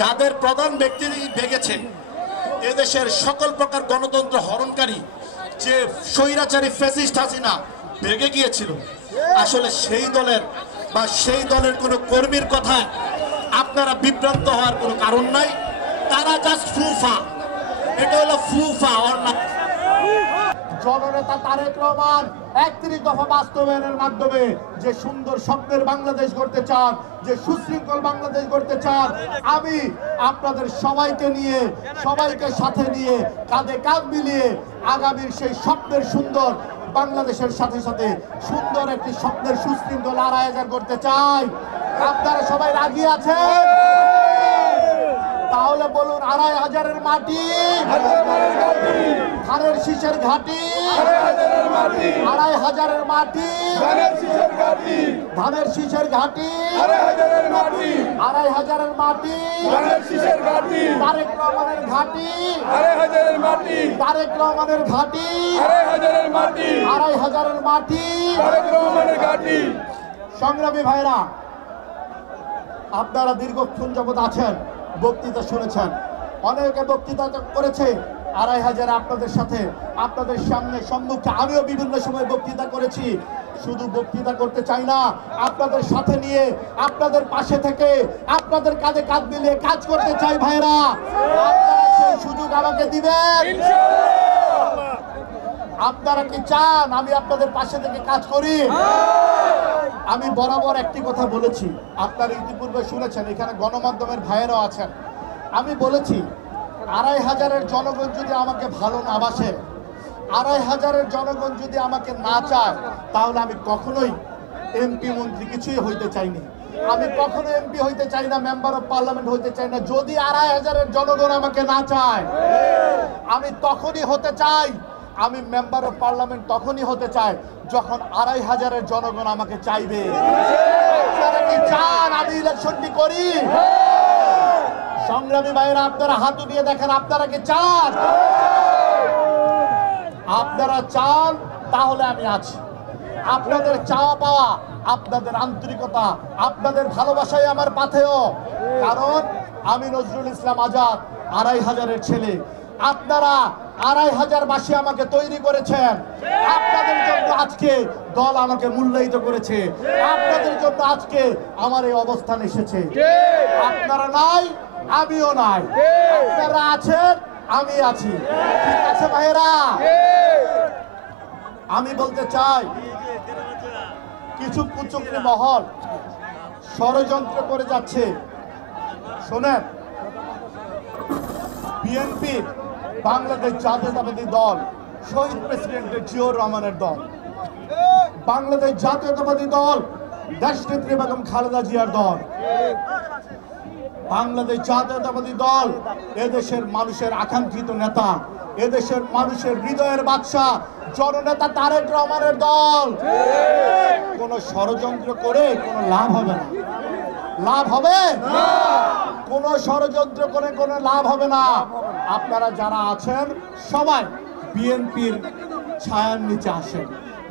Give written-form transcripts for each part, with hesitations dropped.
যাদের প্রধান ব্যক্তি ভেঙেছে এদেশের সকল প্রকার গণতন্ত্র হরণকারী যে স্বৈরাচারী ফ্যাসিস্ট হাসিনা ভেঙে গিয়েছিল, আসলে সেই দলের বা সেই দলের কোনো কর্মীর কথায় আপনারা বিভ্রান্ত হওয়ার কোনো কারণ নাই। তারা জাস্ট ফুফা, এটা হলো ফুফা আর না। জননেতা তারেক রহমান ৩১ দফা বাস্তবায়নের মাধ্যমে যে সুন্দর স্বপ্নের বাংলাদেশ গড়তে চান, যে সুশৃঙ্খল বাংলাদেশ গড়তে চান, আমি আপনাদের সবাইকে নিয়ে, সবাইকে সাথে নিয়ে, কাঁধে কাঁধ মিলিয়ে আগামীর সেই স্বপ্নের সুন্দর বাংলাদেশের সাথে সাথে সুন্দর একটি স্বপ্নের সুশৃঙ্খল আয়োজন করতে চাই। আপনারা সবাই রাজি আছেন? তাহলে বলুন, ২৫০০-এর মাটি, ধানের শীষের ঘাটি, ২৫০০-এর মাটি, ধানের শীষের ঘাটি, ২৫০০-এর মাটি, তারেক রহমানের ঘাটি, তারেক রহমানের ঘাটি, ২৫০০-এর মাটি। সংগ্রামী ভাইরা, আপনারা দীর্ঘক্ষণ যাবৎ আছেন, বক্তৃতা শুনেছেন, অনেকে বক্তৃতা করেছে। ২৫০০ আপনাদের সাথে, আপনাদের সামনে সম্মুখে আমিও বিভিন্ন সময় বক্তৃতা করেছি। শুধু বক্তৃতা করতে চাই না, আপনাদের সাথে নিয়ে, আপনাদের পাশে থেকে, আপনাদের কাঁধে কাঁধ মিলিয়ে কাজ করতে চাই। ভাইরা, আপনারা সেই সুযোগ আমাকে দিবেন? আপনারা কি চান আমি আপনাদের পাশে থেকে কাজ করি? আমি বরাবর একটি কথা বলেছি, আপনারা ইতিপূর্বে শুনেছেন, এখানে গণমাধ্যমের ভাইয়েরাও আছেন। আমি বলেছি, ২৫০০-এর জনগণ যদি আমাকে ভালো না বাসে, ২৫০০-এর জনগণ যদি আমাকে না চায়, তাহলে আমি কখনোই এমপি মন্ত্রী কিছুই হইতে চাইনি। আমি কখনো এমপি হইতে চাই না, মেম্বার অফ পার্লামেন্ট হইতে চাই না। যদি ২৫০০-এর জনগণ আমাকে না চায়, আমি তখনই হতে চাই, আমি মেম্বার অফ পার্লামেন্ট তখনই হতে চাই যখন ২৫০০-এর জনগণ আমাকে চাইবে। আপনারা কি চান আমি ইলেকশনটি করি? সংগ্রামী ভাইয়েরা, আপনারা হাত উঠিয়ে দেখেন, আপনারা কি চান? আপনারা চান, তাহলে আমি আছি। আপনাদের চাওয়া পাওয়া, আপনাদের আন্তরিকতা, আপনাদের ভালোবাসাই আমার পাথেয়। কারণ আমি নজরুল ইসলাম আজাদ ২৫০০-এর ছেলে। আপনারা ২৫০০-বাসী আমাকে তৈরি করেছেন। আপনাদের জন্য আজকে দল আমাকে মূল্যায়িত করেছে। আপনাদের জন্য আজকে আমার এই অবস্থান এসেছে। আপনারা নাই, আমিও নাই। আপনারা আছেন, আমি আছি। ঠিক আছে ভাইয়েরা? আমি বলতে চাই, কিছু কুচক্রী মহল ষড়যন্ত্র করে যাচ্ছে। শোনেন, বিএনপি বাংলাদেশ জাতীয়তাবাদী দল, শহীদ প্রেসিডেন্ট জিয়াউর রহমানের দল। বাংলাদেশ জাতীয়তাবাদী দল দেশনেত্রী বেগম খালেদা জিয়ার দল। বাংলাদেশ জাতীয়তাবাদী দল এদেশের মানুষের আকাঙ্ক্ষিত নেতা, এদেশের মানুষের হৃদয়ের বাদশা জননেতা তারেক রহমানের দল। কোন ষড়যন্ত্র করে কোনো লাভ হবে না। লাভ হবে না। কোন ষড়যন্ত্র করে কোনো লাভ হবে না। আপনারা যারা আছেন সবাই বিএনপির ছায়ার নিচে আসেন,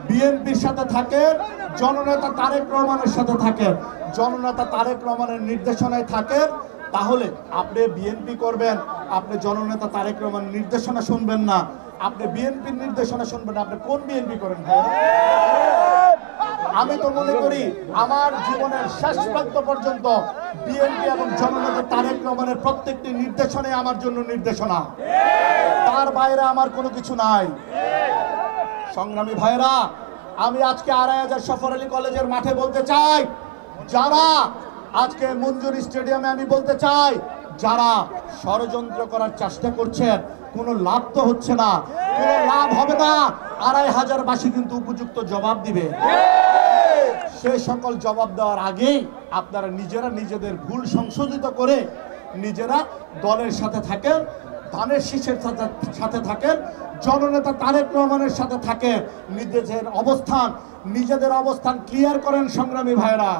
বিএনপির সাথে থাকেন, জননেতা তারেক রহমানের সাথে থাকেন, জননেতা তারেক রহমানের নির্দেশনায় থাকেন। তাহলে আপনি বিএনপি করবেন, আপনি জননেতা তারেক রহমানের নির্দেশনা শুনবেন না, আপনি বিএনপির নির্দেশনা শুনবেন। আপনি কোন বিএনপি করেন ভাই? আমি তো মনে করি আমার জীবনের শেষ প্রান্ত পর্যন্ত বিএনপি এবং জননেতা তারেক রহমানের প্রত্যেকটি নির্দেশনাই আমার জন্য নির্দেশনা। তার বাইরে আমার কোনো কিছু নাই। সংগ্রামী ভাইরা, আমি আজকে ২৫০০ সফর আলী কলেজের মাঠে বলতে চাই, যারা আজকে মঞ্জুর স্টেডিয়ামে আমি বলতে চাই, যারা ষড়যন্ত্র করার চেষ্টা করছেন, কোনো লাভ তো হচ্ছে না, কোনো লাভ হবে না। ২৫০০-বাসী কিন্তু উপযুক্ত জবাব দিবে। সেই সকল জবাব দেওয়ার আগেই আপনারা নিজেরা নিজেদের ভুল সংশোধিত করে নিজেরা দলের সাথে থাকেন, ধানের শীষের সাথে থাকেন, জননেতা তারেক রহমানের সাথে থাকেন। নিজেদের অবস্থান ক্লিয়ার করেন সংগ্রামী ভাইরা।